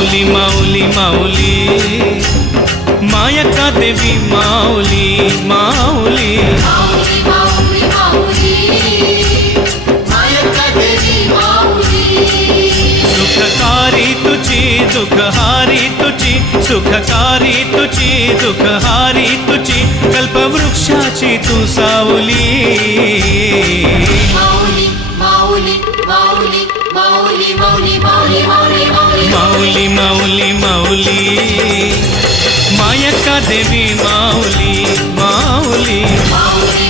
माऊली माऊली माऊली मायक्का देवी माऊली माऊली माऊली माऊली माऊली मायक्का देवी माऊली सुखकारी तुझी दुःखहारी तुझी सुखकारी तुझी दुःखहारी तुझी कल्पवृक्षाची तू सावली माऊली माऊली माऊली माऊली माऊली माऊली माऊली माऊली माऊली माऊली माऊली मायक्का देवी माऊली माऊली माऊली